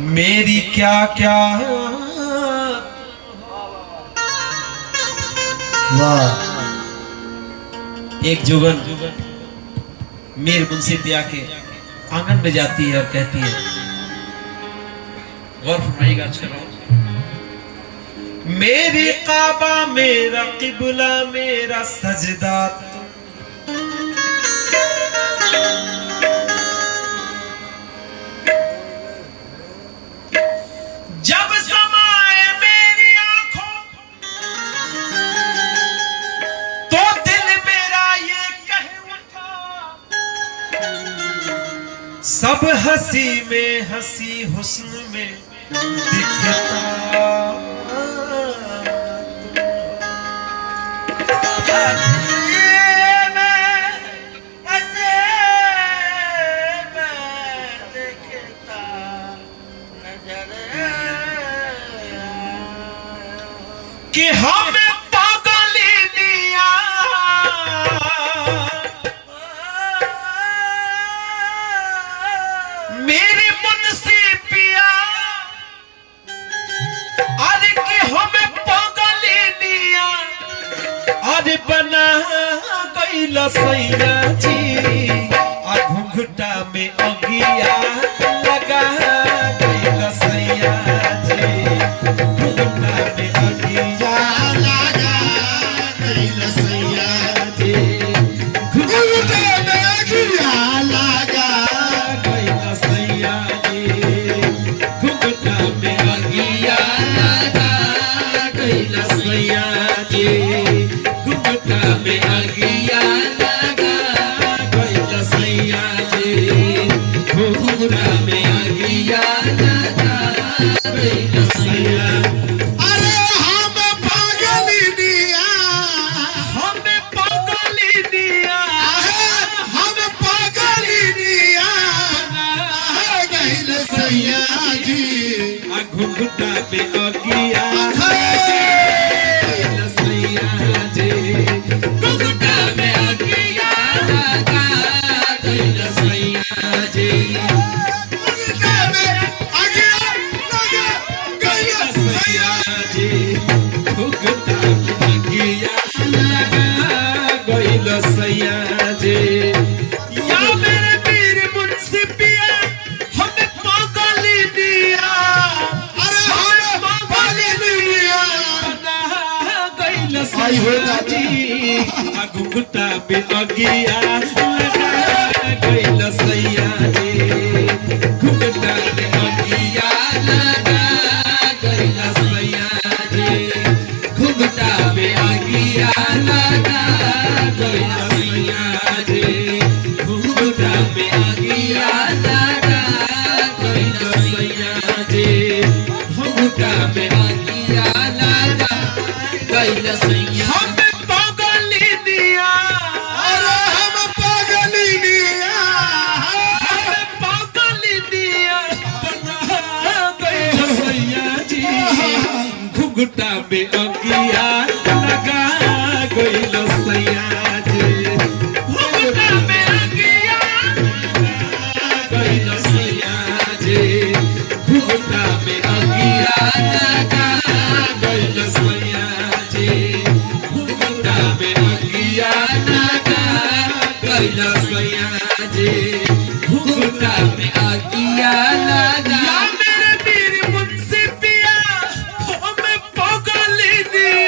मेरी क्या क्या वाह। एक जुगन मीर मुंशी पिया के आंगन में जाती है और कहती है, गौर फरमाइएगा, अच्छा रहो। मेरी काबा मेरा किबला मेरा सजदा, जब समाए मेरी आंखों तो दिल मेरा ये कहे उठा, सब हंसी में हंसी हुस्न में दिखता कि हमें पागल दिया, मेरे मुंशी पिया, अरे कि हमें पागल दिया, अरे बना गई लसैया जी, और घुंघटा में अगिया लगा गई लसैया जी, घुंघटा में अगिया लगा गई लसैया जी, घुंघटा में अगिया लगा गई लसैया जी, घुंघटा में अगिया लगा गई लसैया जी, घुंघटा में अगिया लगा गई लसैया जी, घुंघटा में अगिया लगा गई लसैया। अरे हम पागल दिया, हमें पागल दिया, हम पागल दिया गई लसैया जी, घुंघटा में अगिया लसैया जी, घुंघटा में अगिया लगा गई लसैया जी, घुंघटा में अगिया लगा गई लसैया जी, घुंघटा में अगिया लगा गई लसैया जी। या मेरे वीर मुंशी पिया हमें पागल दिया, अरे हमें पागल दिया बना गई लसैया जी, घुंघटा में अगिया लगा गई लसैया जी, घुंघटा में अगिया लगा गई लसैया जी, घुंघटा में अगिया लगा गई लसैया जी, घुंघटा में अगिया लगा गई लसैया जी, घुंघटा में अगिया लगा गई लसैया। हमें पागल दिया, अरे हम पागल दिया, हमें पागल दिया बना गई लसैया जी, घुंघटा में अगिया लगा गई लसैया जी, घुंघटा में अगिया गई लसैया जी, घुंघटा में अगिया लगा गई लसैया जी, घुंघटा में अगिया लगा गई लसैया जी, घुंघटा में अगिया लगा। मेरे वीर मुंशी पिया हमें पागल दिया,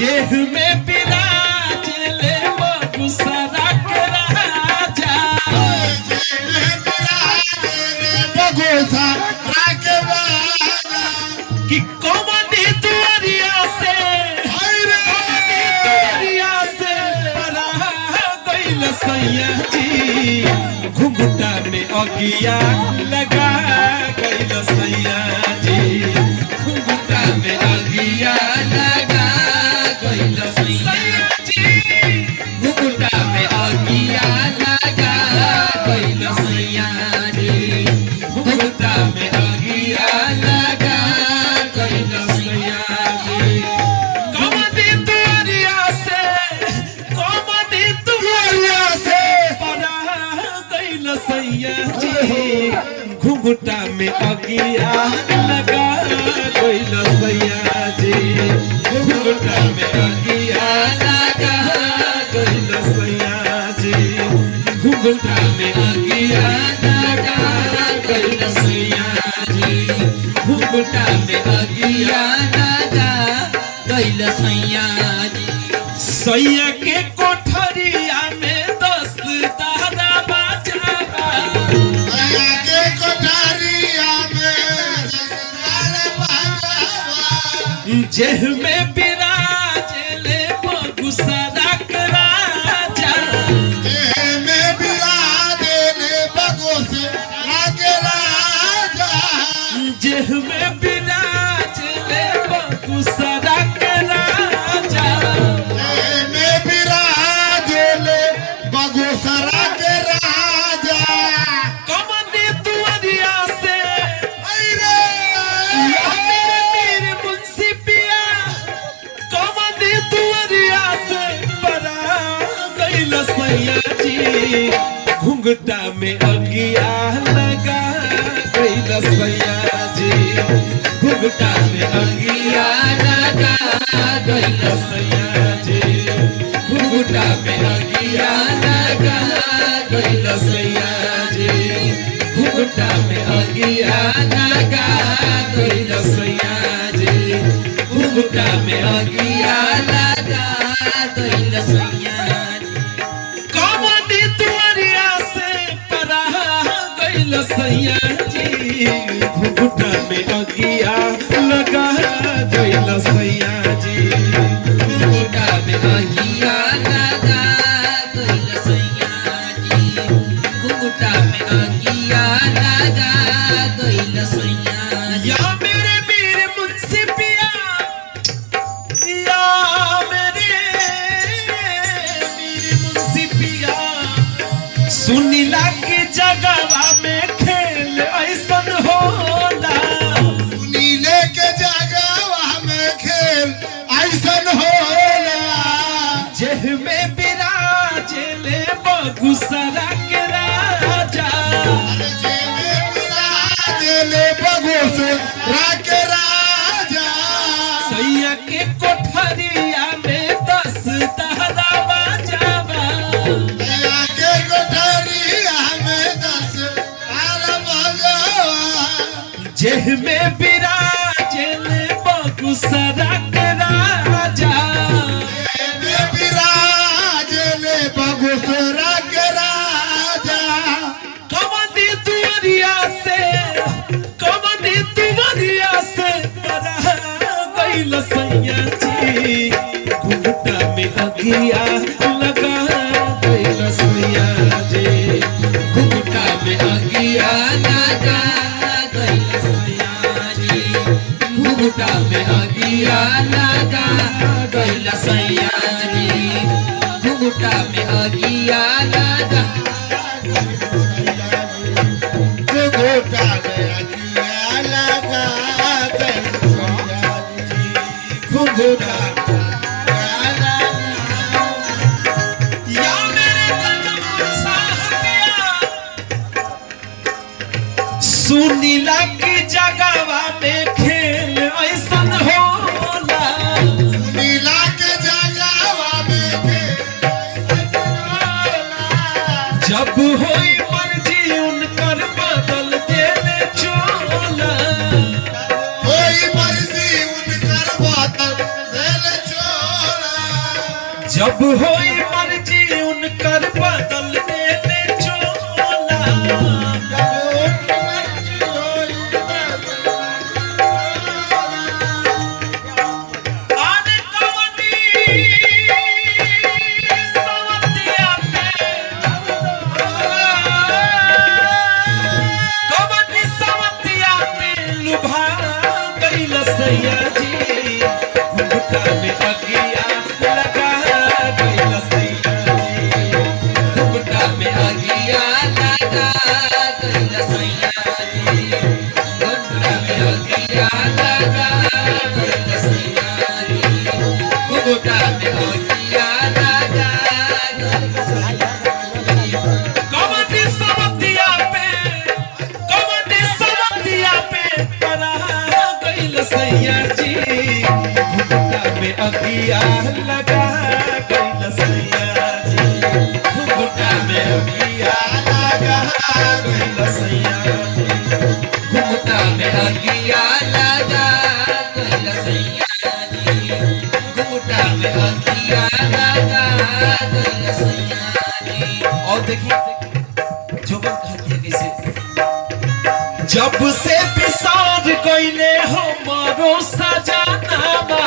जेह में विराज ले बगुसरा के राजा कि कौमनी दुआरिया से परा गइल सैया जी घुंघटा में अगिया लगा गइल सैया जी घुंघटा में अगिया लगा गइल सैया जी घुंघटा में अगिया लगा गइल सैया जी घुंघटा में अगिया लगा गइल सैया जी कौमनी दुआरिया से परा गइल सैया जी घुंघटा में अगिया लगा गइल सैया जी घुंघटा में अगिया लगा गइल सैया जी घुंघटा में अगिया लगा गइल सैया जी घुंघटा में अगिया लगा गइल सैया जी सैया के कोठरिया में 10 तारा बाजाबा जेह में विराज ले बगुसरा के राजा जेह में विराज ले बगुसरा के राजा कौमनी दुआरिया से मेरे मुंशी पिया कौमनी दुआरिया से परा गइल सैया जी घुंघटा में अगिया लगा गइल सैया जी घुंघटा में अगिया लगा गइल सैया जी घुंघटा में अगिया लगा गइल सैया जी घुंघटा में अगिया लगा गइल सैया जी घुंघटा में अगिया लगा गइल सैया कौमनी दुआरिया से परा गइल सैया जी घुंघटा में अगिया लगा गइल सैया जी घुंघटा में अगिया लगा गइल सैया जी घुंघटा में अगिया लगा गइल सैया या मेरे वीर मुंशी पिया या मेरे वीर मुंशी पिया सुनीला की जगवा में खेल ऐसन होला जेह में विराज ले बगुसरा के राजा सैया के कोठरिया में 10 तारा बाजाबा जेह में विराज ले बगुसरा के राजा कौमनी दुआरिया से परा गइल सैया जी घुंघटा में अगिया लगा गइल सैया जी घुंघटा में अगिया लगा गइल सैया जी घुंघटा में अगिया लगा गइल सैया जी घुंघटा में अगिया लगा घुंघटा या मेरे कदम साहबिया सुनीला की जगवा में खेल ऐसन होला नीला के जब होई मर्जी उनकर बदल देने चोला आने कवनी सवतिया पे कवनी सवतिया पे लुभा गइल सैया जी घुंघटा में अगिया लगा गइल सैया जी घुंघटा में अगिया लगा गइल सैया जी घुंघटा में अगिया लगा गइल सैया जी घुंघटा में अगिया लगा गइल सैया जी कवनी सवतिया पे परा गइल सैया जी घुंघटा में अगिया लगा गइल सैया जी घुंघटा में अगिया लगा गइल सैया जी घुंघटा में अगिया लगा गइल सैया जी घुंघटा में अगिया लगा गइल सैया जी। और देखिए जोबन कहती है कैसे जब से बिसार गइले हमारो सजनावा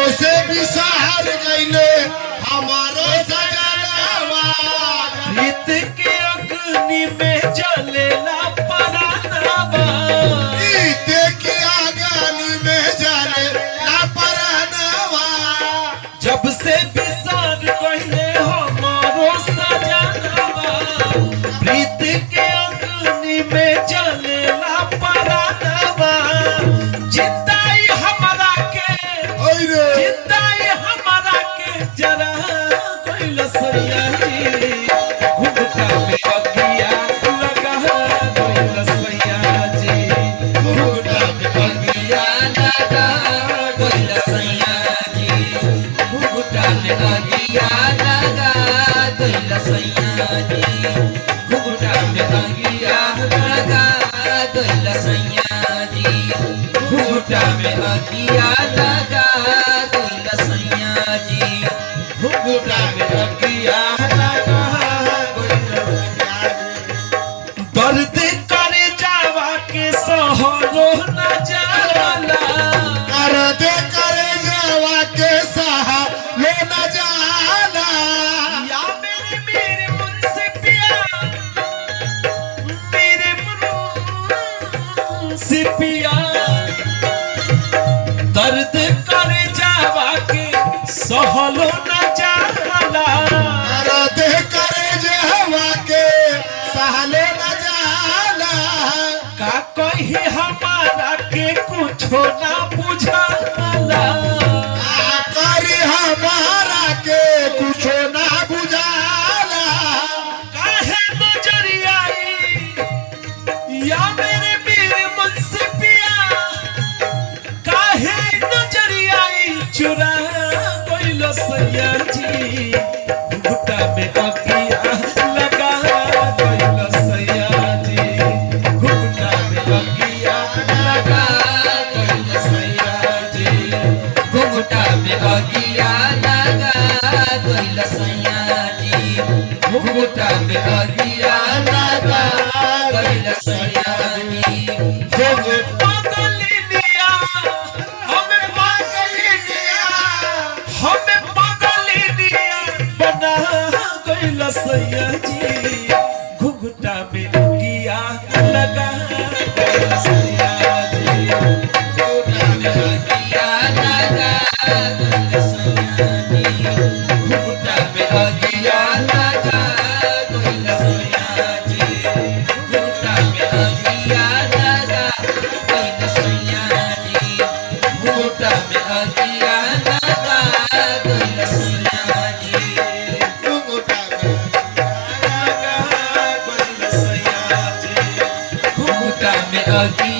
ओसे बिसार गइले हमारो सजनावा प्रीत के अग्नि में जलेला परानावा प्रीत के अग्नि में जलेला परानावा जब से बिसार गइले हमारो सजनावा प्रीत के अग्नि में जलेला परानावा जिंदाई हमरा के ओरे जिंदाई हमरा के जरा गइल सैया जी घुंघटा में अगिया लगा गइल सैया जी घुंघटा में अगिया लगा गइल सैया जी घुंघटा में अगिया लगा गइल सैया जी घुंघटा में अगिया लगा गइल सैया जी घुंघटा में अगिया लगा गइल सैया जी घुंघटा में अगिया लगा गइल सैया जी दर्द करे जावा के सहलो न जाला करे जवा के सहा ले न जाला या मेरे मुझसे पिया मेरे मुझसे पिया दर्द करे जावा के सहलो न जाला करे जवा के सहले न जाला का कही हमारा के कुछो ना बुझाला करी हमारा के कुछो ना बुझाला काहे नजरियाई या मेरे मुझसे पिया काहे नजरियाई चुरा गइल सैया जी घुंघटा में अगिया लगा गइल सैया जी घुंघटा में अगिया लगा गइल सैया जी घुंघटा में अगिया लगा गइल सैया जी घुंघटा में अगिया लगा गइल सैया जी हमें पागल दिया हमें पागल दिया बना गइल सैया जी घुंघटा में अगिया लगा गइल सैया जी घुंघटा में अगिया लगा गइल सैया जी घुंघटा में अगिया लगा गइल सैया जी घुंघटा में अगिया लगा गइल सैया जी घुंघटा में अगिया लगा गइल सैया जी घुंघटा में लगा गइल सैया जी घुंघटा में अगिया